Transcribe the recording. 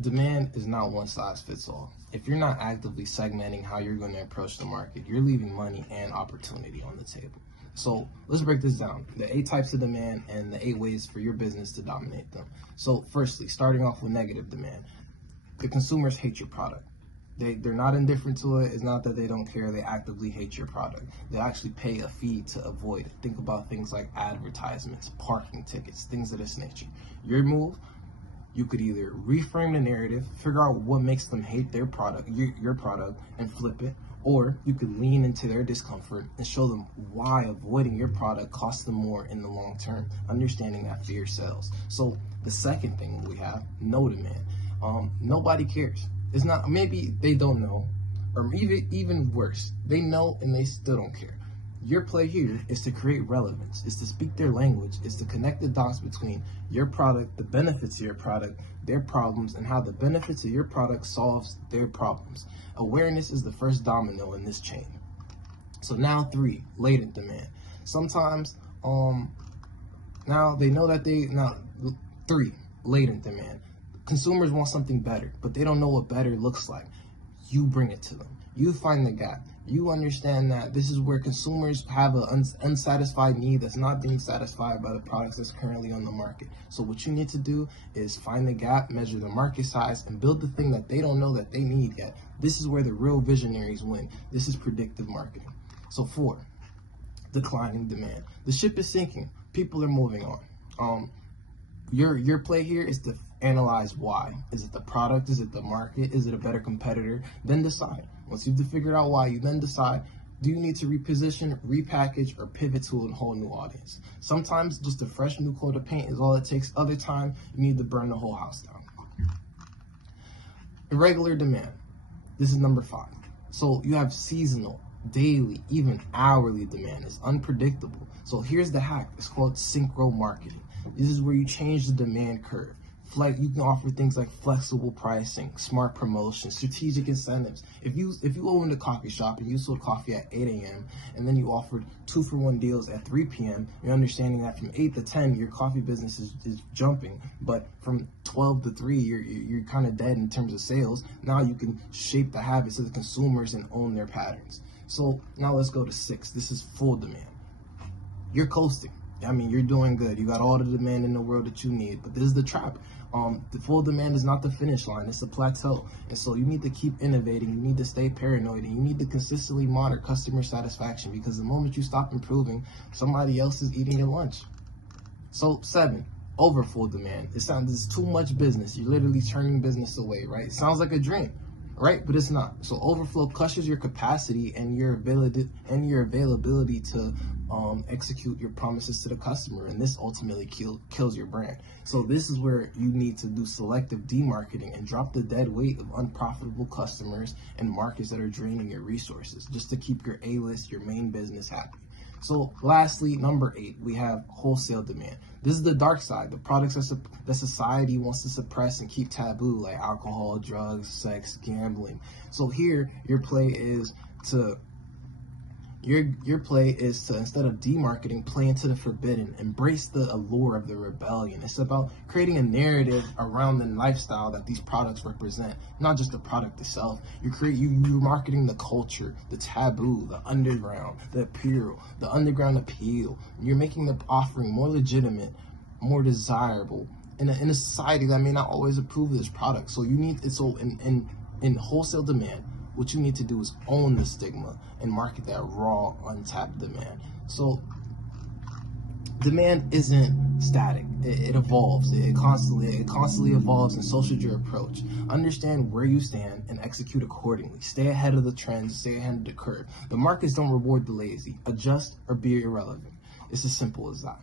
Demand is not one size fits all. If you're not actively segmenting how you're going to approach the market, you're leaving money and opportunity on the table. So let's break this down. The 8 types of demand and the 8 ways for your business to dominate them. So firstly, starting off with negative demand. The consumers hate your product. They're not indifferent to it. It's not that they don't care. They actively hate your product. They actually pay a fee to avoid it. Think about things like advertisements, parking tickets, things of this nature. Your move, you could either reframe the narrative, figure out what makes them hate their product, your product, and flip it, or you could lean into their discomfort and show them why avoiding your product costs them more in the long term, understanding that fear sells. So the second thing we have, no demand. Nobody cares. It's not, maybe they don't know, or even worse, they know and they still don't care. Your play here is to create relevance, is to speak their language, is to connect the dots between your product, the benefits of your product, their problems, and how the benefits of your product solves their problems. Awareness is the first domino in this chain. So now 3, latent demand. Sometimes, now they know that 3, latent demand. Consumers want something better, but they don't know what better looks like. You bring it to them. You find the gap. You understand that this is where consumers have an unsatisfied need that's not being satisfied by the products that's currently on the market. So what you need to do is find the gap, measure the market size, and build the thing that they don't know that they need yet. This is where the real visionaries win. This is predictive marketing. So 4, declining demand. The ship is sinking. People are moving on. Your play here is to analyze why. Is it the product? Is it the market? Is it a better competitor? Then decide. Once you've figured out why, you then decide, do you need to reposition, repackage, or pivot to a whole new audience? Sometimes just a fresh new coat of paint is all it takes. Other time, you need to burn the whole house down. Irregular demand. This is number 5. So you have seasonal, daily, even hourly demand. It's unpredictable. So here's the hack. It's called synchro marketing. This is where you change the demand curve. You can offer things like flexible pricing, smart promotions, strategic incentives. If you owned a coffee shop and you sold coffee at 8 a.m. and then you offered 2-for-1 deals at 3 p.m., you're understanding that from 8 to 10, your coffee business is jumping, but from 12 to 3, you're kind of dead in terms of sales. Now you can shape the habits of the consumers and own their patterns. So now let's go to 6. This is full demand. You're coasting. I mean, you're doing good. You got all the demand in the world that you need, but this is the trap. The full demand is not the finish line, it's a plateau. And so you need to keep innovating, you need to stay paranoid, and you need to consistently monitor customer satisfaction, because the moment you stop improving, somebody else is eating your lunch. So 7, over full demand. It's too much business. You're literally turning business away, right? It sounds like a dream, right? But it's not. So overflow crushes your capacity and your availability to execute your promises to the customer, and this ultimately kills your brand. So this is where you need to do selective demarketing and drop the dead weight of unprofitable customers and markets that are draining your resources, just to keep your A-list, your main business happy. So lastly, number 8, we have wholesale demand. This is the dark side, the products that society wants to suppress and keep taboo, like alcohol, drugs, sex, gambling. So here, your play is to instead of demarketing, play into the forbidden, embrace the allure of the rebellion. It's about creating a narrative around the lifestyle that these products represent, not just the product itself. You're marketing the culture, the taboo, the underground, the appeal, the underground appeal. You're making the offering more legitimate, more desirable in a society that may not always approve of this product. So in wholesale demand, what you need to do is own the stigma and market that raw, untapped demand. So demand isn't static. It evolves. It constantly evolves, and so should your approach. Understand where you stand and execute accordingly. Stay ahead of the trends, stay ahead of the curve. The markets don't reward the lazy. Adjust or be irrelevant. It's as simple as that.